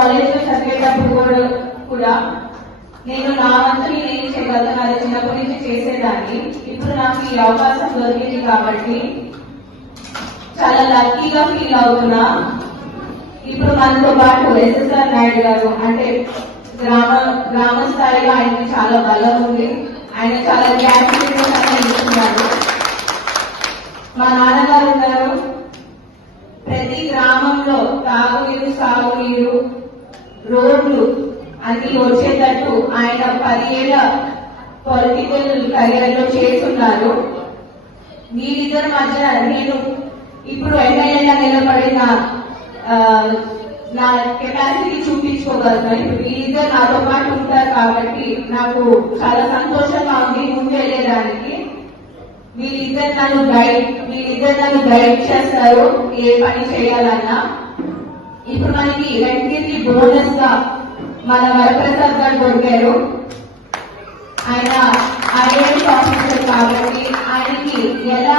కాలేజ్లో చదివేటప్పుడు కూడా నేను నా వంతు నేను చేయగలను? అది చిన్నప్పటి నుంచి చేసేదాన్ని. ఇప్పుడు నాకు ఈ అవకాశం దొరికింది కాబట్టి చాలా లక్కీగా ఫీల్ అవుతున్నా. ఇప్పుడు మనతో పాటు ఎస్ఎస్ఆర్ నాయుడు గారు అంటే గ్రామ గ్రామ స్థాయిలో ఆయనకి చాలా బలం ఉంది. ఆయన చాలా ఇస్తున్నారు మా నాన్నగారు ఉన్నారు. ప్రతి గ్రామంలో తాగునీరు సాగునీరు రోడ్లు అన్ని వచ్చేటట్టు ఆయన పదిహేళ్ళ పొలిటికల్ కెరియర్లో చేస్తున్నారు. వీరిద్దరి మధ్య నేను ఇప్పుడు ఎమ్మెల్యేగా నిలబడిన నా కెపాసిటీ చూపించుకోగలను ఇప్పుడు వీరిద్దరు నాతో పాటు ఉంటారు కాబట్టి నాకు చాలా సంతోషంగా ఉంది ముందు వెళ్ళేదానికి వీళ్ళిద్దరు నన్ను గైడ్ వీళ్ళిద్దరు నన్ను గైడ్ చేస్తారు ఏ పని చేయాలన్నా. ఇప్పుడు మనకి రెండింటి బోనస్గా మన వరప్రసాద్ గారు దొరికారు. ఆయన ఐఏఎస్ ఆఫీసర్ కాబట్టి ఆయనకి ఎలా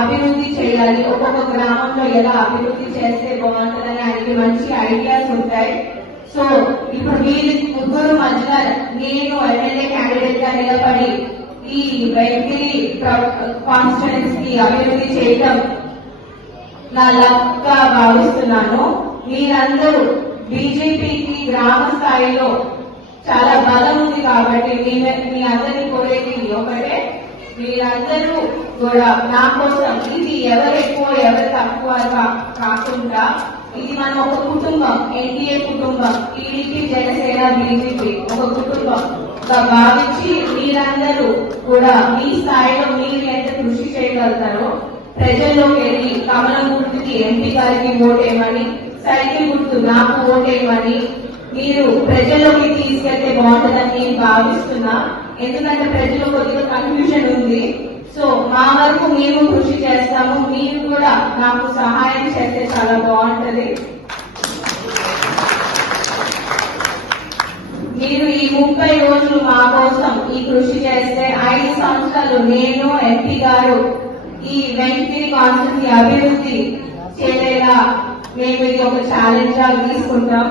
అభివృద్ధి చేయాలి ఒక్కొక్క గ్రామంలో ఎలా అభివృద్ధి చేస్తే బాగుంటుందని ఆయనకి మంచి ఐడియాస్ ఉంటాయి. సో ఇప్పుడు మీరు ముగ్గురు మధ్య నేను ఎమ్మెల్యే క్యాండిడేట్గా నిలబడి ఈ వెంకటగిరి కాన్స్టిట్యున్సీ అభివృద్ధి చేయడం నా లక్గా భావిస్తున్నాను. మీరందరూ బీజేపీకి గ్రామ స్థాయిలో చాలా బలం ఉంది కాబట్టి మీ మీ అందరినీ కోరేది ఒకటే మీరందరూ కూడా నా కోసం ఇది ఎవరు ఎక్కువ ఎవరు తక్కువ కాకుండా ఇది మన ఒక కుటుంబం ఎన్డీఏ కుటుంబం టీడీపీ జనసేన బీజేపీ ఒక కుటుంబం. భావించి మీరందరూ కూడా మీ స్థాయిలో మీరు ఎంత కృషి చేయగలుగుతారో ప్రజల్లోకి వెళ్ళి కమలం గుర్తుకి ఎంపీ గారికి ఓటేమని సైకిల్ గుర్తు. నాకు ఓటేయమని మీరు ప్రజల్లోకి తీసుకెళ్తే బాగుంటుందని నేను భావిస్తున్నా. ఎందుకంటే ప్రజల్లో కొద్దిగా కన్ఫ్యూజన్ ఉంది. సో మా వరకు మేము కృషి చేస్తాము. మీరు కూడా నాకు సహాయం చేస్తే చాలా బాగుంటది. మీరు ఈ ముప్పై రోజులు మా కోసం ఈ కృషి చేస్తే ఐదు సంవత్సరాలు నేను ఎంపీ గారు ఈ వెంకటగిరి కాన్స్టిట్యూన్సీ అభివృద్ధి చేయలేదా మేము ఇది ఒక ఛాలెంజ్గా తీసుకుంటాం.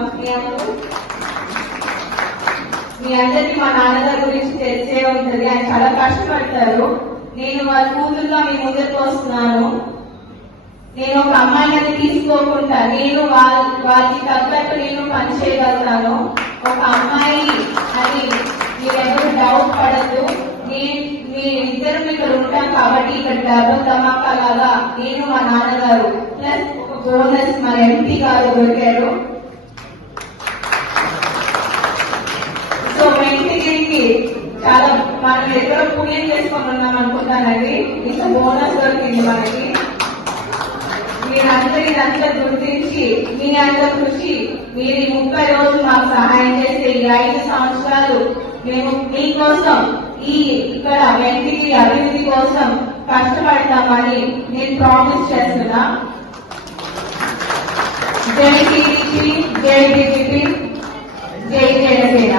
మీ అందరికీ మా నాన్నగారి గురించి తెలిసే ఉంటుంది. ఆయన చాలా కష్టపడతారు. నేను వాళ్ళ కూతురుగా మీ ముందరికి వస్తున్నాను. నేను ఒక అమ్మాయిని తీసుకోకుండా నేను వాళ్ళ వాళ్ళకి తగ్గట్టు నేను పని చేయగలుగుతాను. ఒక అమ్మాయి అని మీరెవరు డౌట్ పడద్దు. నేను మీ ఇద్దరు ఇక్కడ ఉంటాం కాబట్టి ఇక్కడ డబ్బు ధమాకా లాగా నేను మా నాన్నగారు. బోనస్ మా ఎంపీ గారు దొరికారు. సో వెంకటగిరికి చాలా మనం ఎక్కడ పుణ్యం చేసుకొని ఉన్నాం అనుకుంటానండి. ఇంత బోనస్ దొరికింది మనకి. మీరందరూ ఇదంతా గుర్తించి మీ అంత కృషి మీరు ఈ ముప్పై రోజులు మాకు సహాయం చేసే ఈ ఐదు సంవత్సరాలు మేము మీకోసం ఈ ఇక్కడ వెంకటగిరి అభివృద్ధి కోసం కష్టపడతామని నేను ప్రామిస్ చేస్తున్నా. జై టీడీపీ జై బీజేపీ జై జనసేన